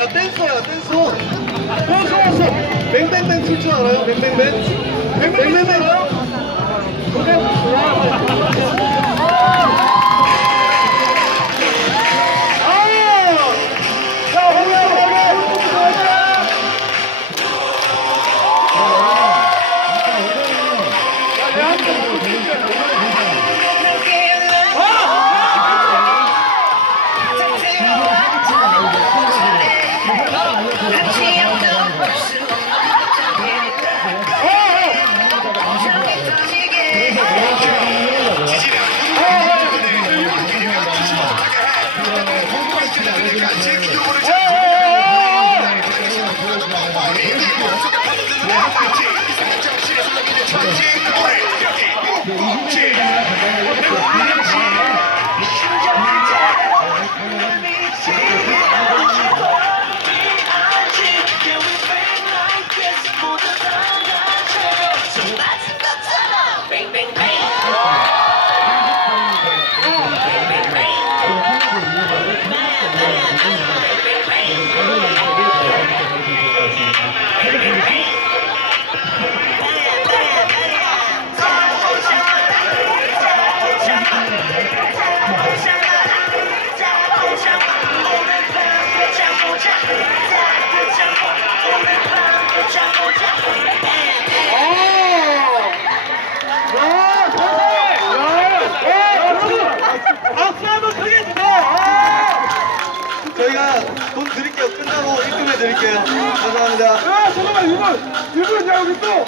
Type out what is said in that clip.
야 댄서야 댄서 댄서 왔어 뱅뱅뱅 출 줄 알아요? 뱅뱅뱅? 뱅뱅뱅 알아요? 그래? 야, 저희가 돈 드릴게요. 끝나고 입금해 드릴게요. 감사합니다. 야 잠깐만 이분 이분 야 우리 또